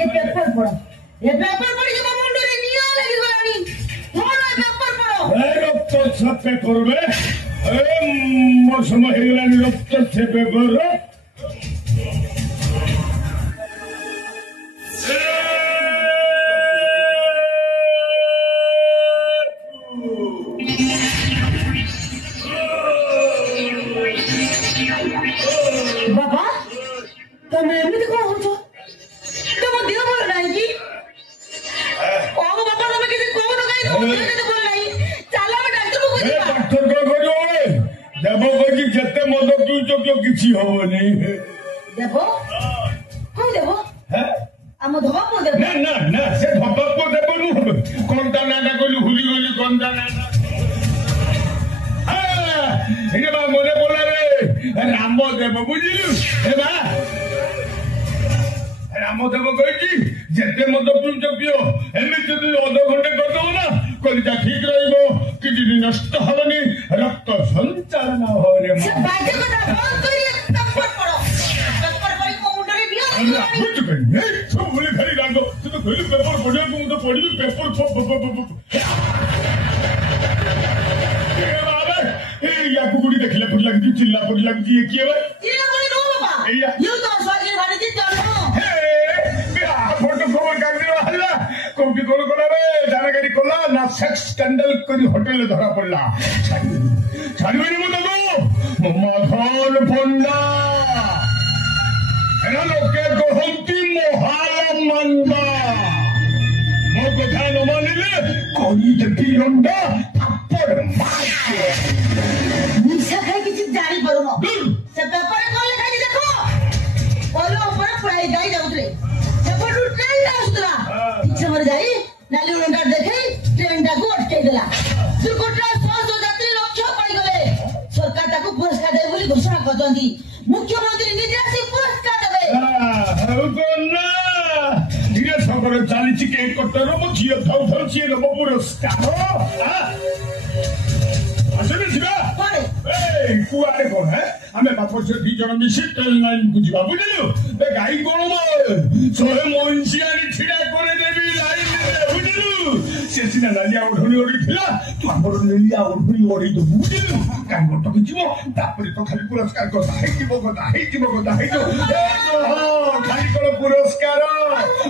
ये पेपर पढ़ो ये पेपर पढ़ी के मुंड रे निया लगी गलानी थोड़ा पेपर पढ़ो ए रक्त से पेपर में ए मौसम हे गलानी रक्त से पेपर बाबा तुम एमती कौन हो तुम देह भल ना कि कौन बाबा तुम किसी कौन कहीं भल नहीं चलो डॉक्टर को ए डॉक्टर को खोजो देव को जते मद पिउछ क्यों किछि होबनी देव कौन देव हैं हम धोबा को देव ना ना ना से धोबा को देबनु कोनटा नाटा कोली भूली गली कोनटा नाटा हे बा मोरे बोला रे राम देव बुझिलु हे बा रामदेव कही जेते मद पिउछ पिओ एमि जदि अध घंटे कर दो ना कलिजा ठीक रहइबो किडनी नष्ट हबनी रक्त संचालन हो रे से बाजे को बंद करिए पेपर पढ़ो पेपर पढ़ी को मुंड रे निया लगी कुछ कहीं ए सब बोले खाली डांगो तू तो कहली पेपर पढ़ियो तू तो पढ़ी पेपर ए बाबा ए या कुकुड़ी देखले पुट लगती चिल्ला पुट लगती ये किए बे चिल्ला बोले नो बाबा ये तो स्वादी गाड़ी जी चलो फोटो खबर कागज हल्ला कोपी कोन कोला रे जाना गाड़ी कोला ना सेक्स स्कैंडल करी होटल धरा पड़ला छाड़बेनी मु दगो मखन पंडा एना लोके कहंती मोहाल मंदा मो कथा न मानिले कोई देखी लंडा थप्पड़ मार निशा खाई किसी जानी पड़ो से पेपर को लिखा जी देखो बोलो ऊपर पढ़ाई जाई जाउतरे पेपर ट्रेन आउतरा पीछे मर जाई नाली उंडा देखे ट्रेन टाको अटके देला दुर्घटना 100 यात्री लक्ष्य पड़ गले सरकार ताको पुरस्कार दे बोली घोषणा करदंती मुख्यमंत्री निजे आसी पुरस्कार देबे धीरे सगर चालीची के कट्टर मो झियो थाउ थाउ छिए लब पुरस्कार असले छिबा ए कुआरे कोन है हमें बाप से दी जण मिसी ट्रेन लाइन बुझिबा बुझिलु बे गाई कोन मो सोहे मोइसियानी छिडा करे देबी लाइन रे बुझिलु से सिना नालिया ओढणी ओढी थिला तू हमर नालिया ओढणी ओढी तो बुझिलु कान गोट किछिबो तापरे तो खाली पुरस्कार को हेइ जीवो खाली कोन पुरस्कार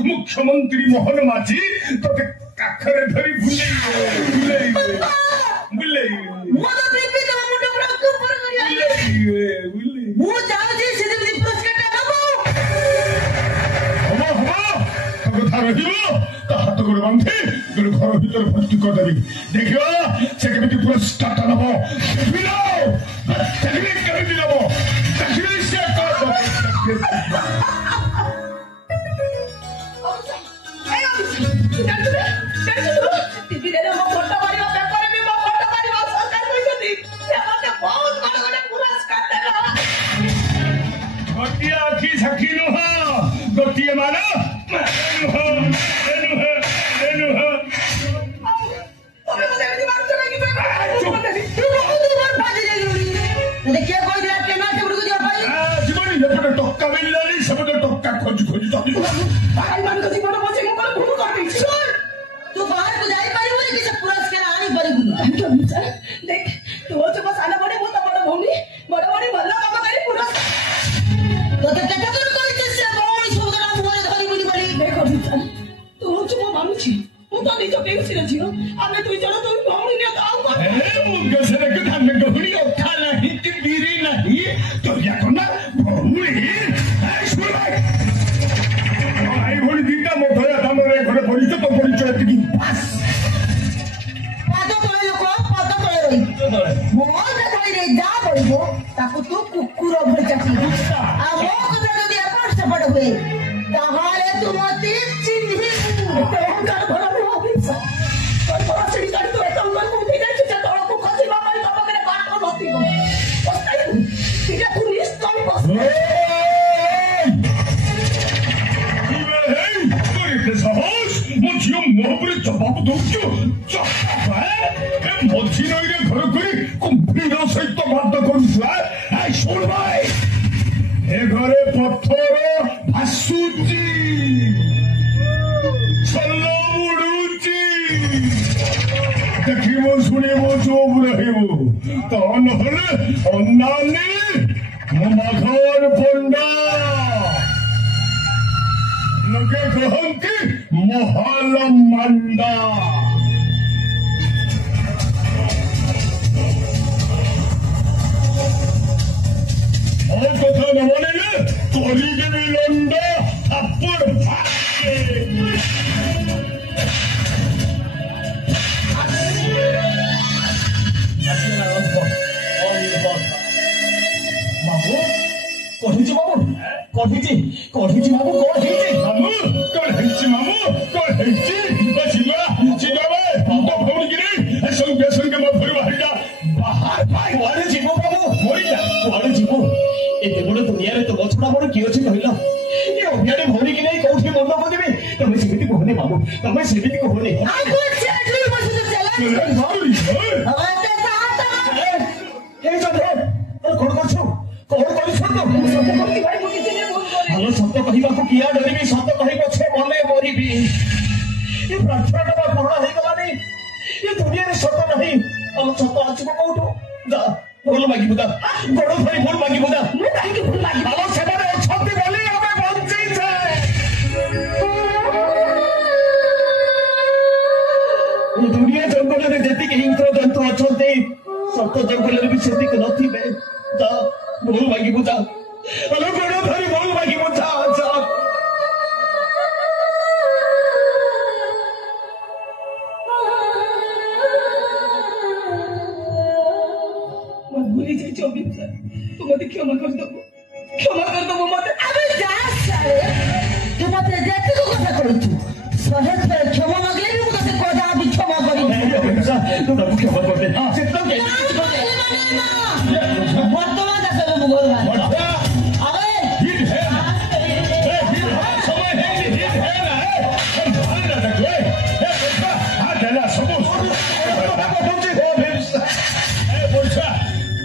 मुख्यमंत्री मोहन माझी तोते काखरे धरी बुलेई मोदा बेबी तो मुंड पर करिया मु जाऊ जी सिधे पुरस्कार नबो हम कथा रहिबो तो हाथ गोड़ बांधे गोड़ घर भीतर भर्ती कर देबी देखियो से केमिति पुरस्कार नबो बिलो टेक्निक केमिति नबो देखियो से गोटिया आखी सखी नुह गोटिया मानो टक्का मिलनी सब टक्का खोज तू बाहर को जाई पारी बोली कि पुरस्कार आनी पड़ी देख तू जो बस आना पड़े बहुत बड़ा भूमि बड़ा भल्ला काम करी पुरस्कार तो केटा कर कोई से बोली सब नाम बोले धरी बोली पड़ी देखो बिचार तू जो मो मानुची मु तो निज पेउसी रे झियो आमे दुई जण तो भौणी ने काम कर ए मुगे से के धान गहुड़ी ओठा नहीं कि बीरी नहीं तो या कोना भौणी ए सुन आई भौणी दीटा मोठया दामरे घरे पड़ी तो परिचय की पास पाद तळे लोक पाद तळे रही मोर धरी रे जा बोलबो ताको तू कुकुर भर चाची आ मो कथा जदी अपन सपड हुए ताहाले तू मते चिन्ही अहंकार भरा हो पर बड़ा सिड़ी काट तो एकदम मन मुठी जाय छै तोड़ को खसी बाबा बाबा करे बाटो नथी हो ओस्ताई ठीक है तू लिस्ट कम बस मुझे मोहब्बत जवाब दौचु मझी नई घर कर कुंभीर सहित बाध कर शुण भाई ए घरे पत्थर भासुची କରିବୁ ତ ନହେଲେ ଅନାନି ମୋ ମାଘର ପଣ୍ଡା ଲୋକେ କହନ୍ତି ମହାଲ ମାଣ୍ଡା ମୋ କଥା ନ ମାନିଲେ କରିଦେବି ଲଣ୍ଡା ଆପଣ କଢିଛି ବାବୁ କଢିଛି କଢିଛି ବାବୁ କଣ ହେଇଛି ମାମୁ କଣ ହେଇଛି ମାମୁ କଣ ହେଇଛି ତ ଭଉଣୀକିରି ସଙ୍ଗେ ସଙ୍ଗେ ମୋ ଘରୁ ବାହାରିଲା କୁଆଡେ ଯିବ ବାବୁ ମରିଲା କୁଆଡେ ଯିବ ଏ ଦେବୁଳ ଦୁନିଆରେ ତୁମ ଛଡା ମୋର କିଏ ଅଛି କହିଲ ଏ ଅଜ୍ଞାନୀ ଭଉଣୀକି ନେଇ କୋଉଠି ମନ କରିବି ତମେ ସେମିତି କୁହନି ବାବୁ ତମେ ସେମିତି କୁହନି କଣ କରୁଛୁ କଣ କରିଛୁ ଭଲ ସତ କହିବାକୁ କିଆ ଡରିବି ସତ କହି ପଛେ ମନେ ମରିବି ଏ ପ୍ରାର୍ଥନାଟା ବା ପୂରଣ ହେଇଗଲାନି ଏ ଦୁନିଆରେ ସତ ନାହିଁ ଆଉ ସତ ଆସିବ କୋଉଠୁ ଯା ଭୁଲ ମାଗିବୁ ଯା ବଡ ଭାଇ ଭୁଲ ମାଗିବୁ ଯା ମୁଁ କାହିଁକି ଭୁଲ ମାଗିବି ଆମ ସେମାନେ ଅଛନ୍ତି ବୋଲି ଆମେ ବଞ୍ଚିଛେ ଏ ଦୁନିଆ ଜଙ୍ଗଲରେ ଯେତିକି ହିଂସ୍ର ଜନ୍ତୁ ଅଛନ୍ତି ସତ ଜଙ୍ଗଲରେ ବି ସେତିକି ନଥିବେ ଯା ଭୁଲ ମାଗିବୁ ଯା ବଡ ଧରି ଭୁଲ ମାଗିବୁ ଯା ଯା भूली जाए अभिप्सा तू मत क्षमा कर दो मत अबे जा सारे तू मते जेते को कथा करूछु सहे थरे क्षमा मागले भी मते कोदा भी क्षमा करी अभिप्सा तू तो क्षमा कर दे चित्त के वर्तमान का सब मुगल भाई अबे हिट है समय है ना संभाल ना रखे हां चला सब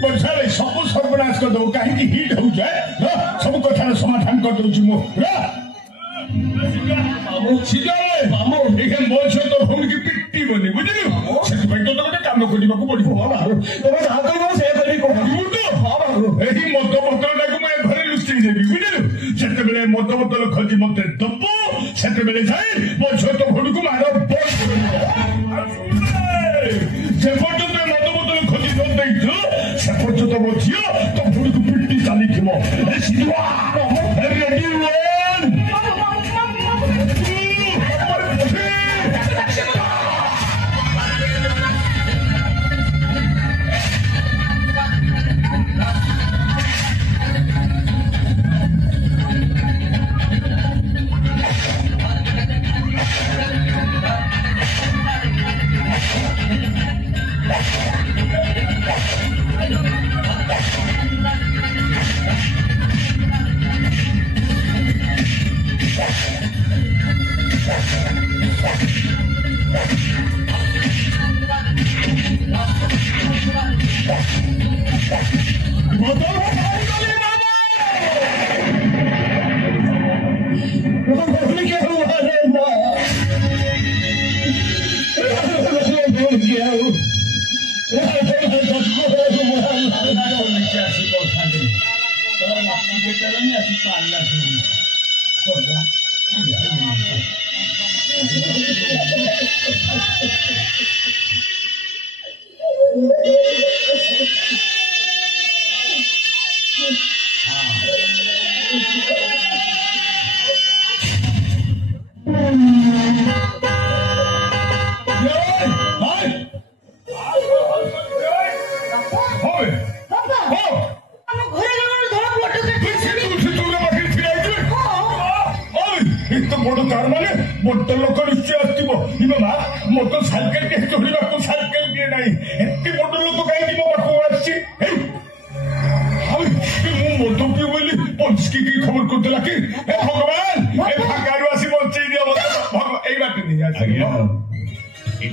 ବର୍ଷାରେ ସବୁ ସର୍ବନାଶ କରିଦେବୁ କାହିଁକି ହିଟ୍ ହଉଛ ସବୁ କଥାର ସମାଧାନ କରିଦଉଛି ମୁଁ ମୋ ଝିଅ ତ ଭଉଣୀକି ପିଟିବନି ବୁଝିଲୁ ସେଥିପାଇଁ ତ ଗୋଟେ କାମ କରିବାକୁ ପଡିବ ତମେ ଯାହା କହିବ ସେ କରିବି ଏହି ମଦ ବୋତଲଟାକୁ ମୁଁ ଏ ଘରେ ଲୁଚେଇ ଦେବି ବୁଝିଲୁ ଯେତେବେଳେ ମଦ ବୋତଲ ଖୋଜି ମତେ ଦବୁ ସେତେବେଳେ ଯାଇ ମୋ ଝିଅ ତ ଭଉଣୀକୁ ମାର ଯେ ପର୍ଯ୍ୟନ୍ତ ମଦ ବୋତଲ ଖୋଜି ନ ଦେଇଛୁ se porta da mochila, da pure do pitti talitimo. Let's do it. Ready one.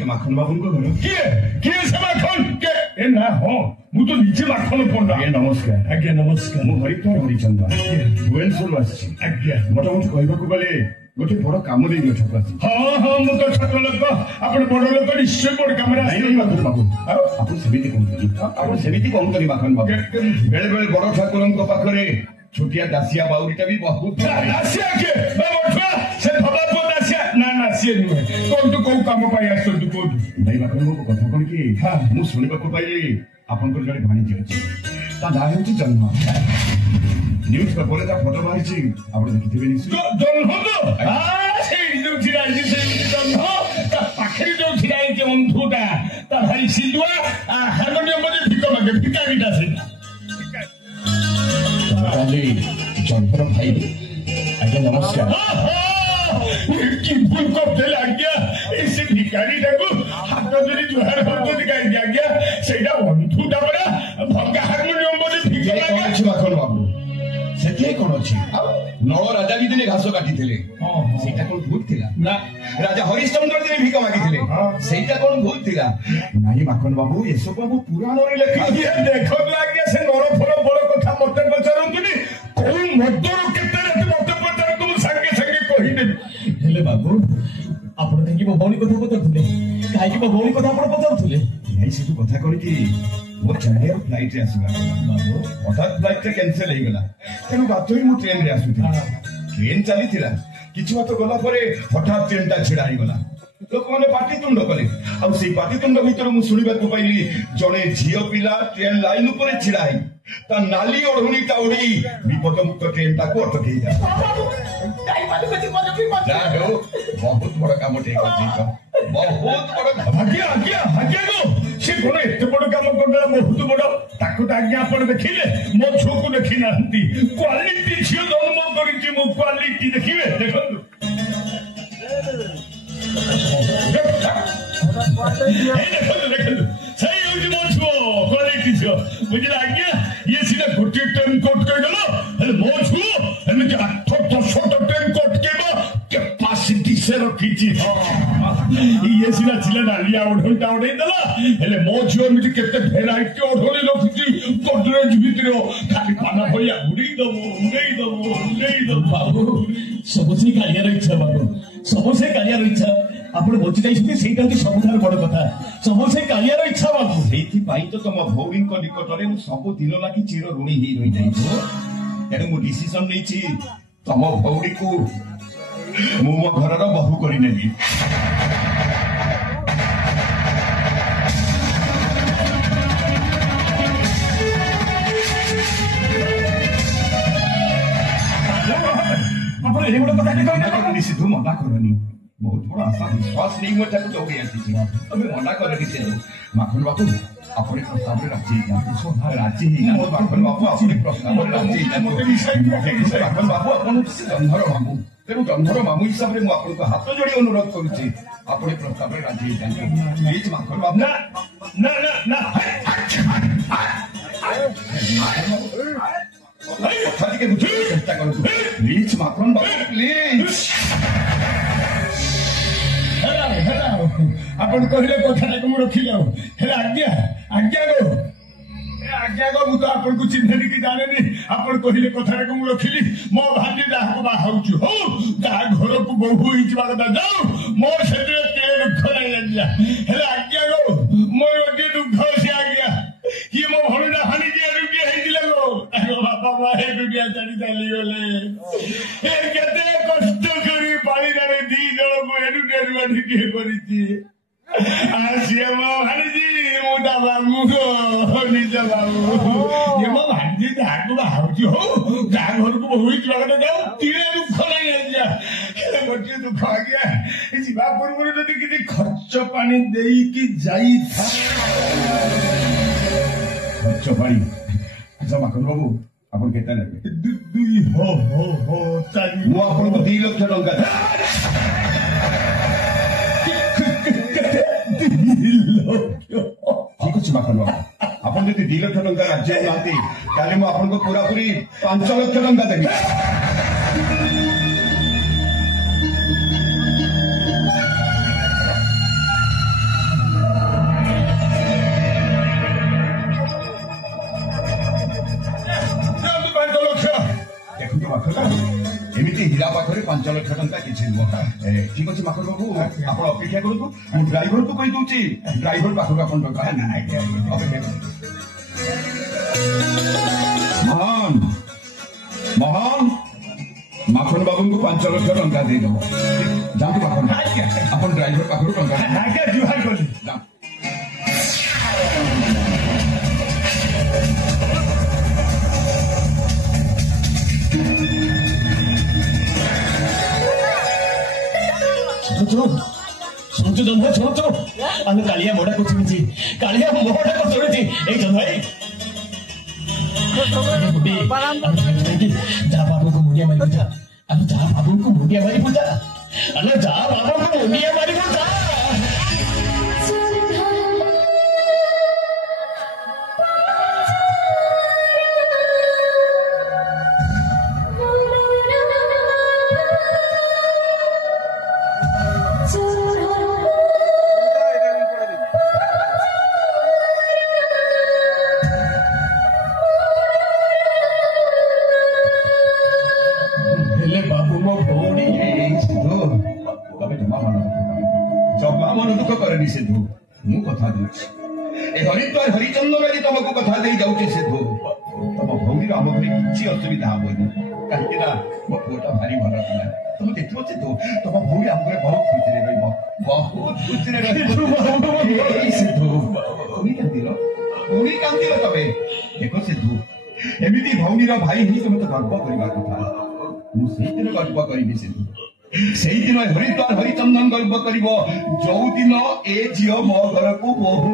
माखन बाबू को घर किए से माखन के ए ना हो मु तो नीचे माखन पड़ा आज्ञा नमस्कार मु हरिद्वार हरिचंद्र भुवनेश्वर आसी आज्ञा मोटामोटी कहबाकू गले गोटे बड़ कम हाँ हाँ मु तो छोट लोक आप बड़ लोक निश्चय बड़ कम माखन बाबू आप सेमती कहते माखन बाबू बेले बेले बड़ ठाकुर पाखे छोटिया दासिया बाउरीटा भी बहुत दासिया किए से भबा पुओ दासिया ना ना सी नुहे कौन तू कौ काम पाई आस तू कौन भाई माखन बाबू कथा कौन कि मु शुणा पाइली आपंकर जड़े भाणीजी अच्छे ता ना हूँ जन्म न्यूज पेपर फोटो बाहरी आप देखिए जन्म तो पाखे जो छिड़ा अंधुटा ता भाई सिंधुआ हारमोनियम भिक मागे भिकारीटा से जंतर भाई आज्ञा नमस्कार कि भूल करते आज्ञा से भिकारी हाथ धरी जुहार करते आज्ञा से अंधुटा पड़ा भंगा हारमोनियम भिक मागे माखन बाबू से कौन अच्छी नल राजा भी दिने घास काटी कौन भूल थिला ना राजा हरिश्चंद्र दिने भिक मागी कौन भूल थिला नहीं माखन बाबू ये सब बाबू पुराण रे लिखि देखो लागे से नर फल बड़ कथा मते पचारंतुनी कोन मदर केते रात मते पचारंतु संगे संगे कहि देबी हेले बाबू आपण देखि मो भौणी कथा पचारथुले काहे कि मो भौणी कथा आपण पचारथुले नहीं से कथा कहि कि वो चेन्नई फ्लाइट रे आसीबा बाबू हठात फ्लाइट रे कैंसिल हो गला तेनु बातोई मु ट्रेन रे आसुथि ट्रेन चली थिला किछु बात गला परे हठात ट्रेनटा छिड़ा ही गला लोक माने पाटितुंड कले आ से पाटितुंड भीतर मु सुनिबा को पाइली जणे झियो पिला ट्रेन लाइन ऊपर छिड़ा है ता नाली ओढुनीटा ओढी विपद मुक्त ट्रेनटा को अटके जा ताई माने कछि मन भी मत जा हो बहुत बड़ काम टे करछि तो बहुत बड़ भाग्य आज्ञा भाग्य गो से कोन एते बड़ काम करला बहुत बड़ ताको आज्ञा आपण देखिले मो छो को देखि नांती क्वालिटी छियो जन्म करिछि मो क्वालिटी देखिबे देखो बुझला आज्ञा ये सीधा गोटे टेन कोट कहीदेल मो छुओ एमती 8-10 टेन कोट केबो कैपेसिटी से रखी ये सीधा चिला डालिया ओढोटा ओढे देला हेले मो छुओ एमती केते भेराइटी ओढोली रखी गोदरेज भितर खाली पाना भइया उड़ेई दबो बाबू सबसे कालिया इच्छा बाबू सबसे कालिया इच्छा आपण बची जाइछथि सेटा कि सबठार बड़ कथा सबसे कालियार इच्छा बाबू सेति पाई तो तम भौरी को निकट रे मु सब दिन लागी चिर ऋणी ही रहि जाइछो एने मु डिसिजन नैछि तम भौरी को मु मो घर रो बहु करि नेबी आपण एने बड़ कथा नि कहना निषिद्ध मना करनी बहुत बड़ा आशा विश्वास नहीं मोटा को दौड़ी आसी तबे मना करे कि माखन बाबू अपने प्रस्ताव रे राजी राजी माखन बाबू अपने प्रस्ताव रे राजी माखन बाबू अपन गंधर मामू तेनु गंधर मामू हिसाब रे मु आपन को हाथ जोड़ी अनुरोध करूची अपने प्रस्ताव रे राजी प्लीज माखन बाबू ना ना ना कथा के बुझे चेष्टा करू प्लीज माखन बाबू प्लीज आपण कहले कथा को रखिल आज्ञा आज्ञा गो मु तो आपन को चिन्हनी कि जाने आपण कहले कथा को रखिली मो भाजी दाह बाहउछु हो ता घर को बहु ही जिबा कथा जाऊ मोर सेते के दुख नै आज्ञा हेले आज्ञा गो मोर ओटे दुख से आज्ञा कि मो भणुडा हानि जे रुपया हेदिले गो आगो बाबा माहे रुपया चली चली गले ए केते कष्ट करी पानी रे दी जण को एडु डेरवाडी के करिछि आसिया मो भाणीजी मोटा बाबू गो निज बाबू ये मो भाणीजी दाग बाहउछि हो गा घर को बहु ही जिबा कथा जाऊ तीरे दुख नै आज्ञा गोटे दुख आज्ञा जिबा पूर्व जदि किछि खर्च पानी देई कि जाई था खर्च पानी अच्छा माखन बाबू आपण केता नेबे दुई हो चाली मु आपण को 2 लाख टका ठीक अच्छे माखन बाबू आपण जदि 2 लाख टका राज्य नांती ताले मु आपण को पूरा पूरी 5 लाख टका देबी एमती हीरा पाखरे 5 ଲକ୍ଷ ଟଙ୍କା କିଛି ନୁହଁ। ଠିକ ଅଛି ମାଖନ ବାବୁ, ଆପଣ ଅପେକ୍ଷା କରନ୍ତୁ, ମୁଁ ଡ୍ରାଇଭରକୁ କହିଦଉଛି, ଡ୍ରାଇଭର ପାଖକୁ ଆପଣ ଟଙ୍କା ଅପେକ୍ଷା କରନ୍ତୁ। ମହାନ ମହାନ ମାଖନ ବାବୁଙ୍କୁ 5 ଲକ୍ଷ ଟଙ୍କା ଦେଇଦବ। ଯାଆନ୍ତୁ ମାଖନ, ଆପଣ ଡ୍ରାଇଭର ପାଖରୁ ଟଙ୍କା ଜୁହାର କଲି। ଆମେ କାଳିଆ ମୋଡାକୁ ଚିହ୍ନିଛି, କାଳିଆ ମୋଡାକୁ ଶୁଣିଛି। ଏଇ ଜନ୍ମ ଯା ବାବୁଙ୍କୁ ମୁଣ୍ଡିଆ ମାରି ପୂଜା, ଆମେ ଯା ବାବୁଙ୍କୁ ମୁଣ୍ଡିଆ ମାରି ପୂଜା, ଆମେ ଯା ବାବୁଙ୍କୁ ମୁଣ୍ଡିଆ ମାରି ପୂଜା। सिद्धू मु कथा दूची ए हरिद्वार हरिचंद्र जी तुमको कथा दे जाउची सिद्धू तुम भौरी आम घरे किछि असुविधा होबनी काहे ना मो पुटा भारी भल कला तुम देखिबो सिद्धू तुम भौरी आम घरे बहुत खुशी रे रहइबो बहुत खुशी रे रहइबो सिद्धू भौरी कांदिलो तबे देखो सिद्धू एमिति भौरी रो भाई ही तुम तो गर्व करबा कथा मु सेहि दिन गर्व करिबि सिद्धू सेही दिन हरिद्वार हरिचंदन गर्व कर जो दिन ए झील मो घर को बोहू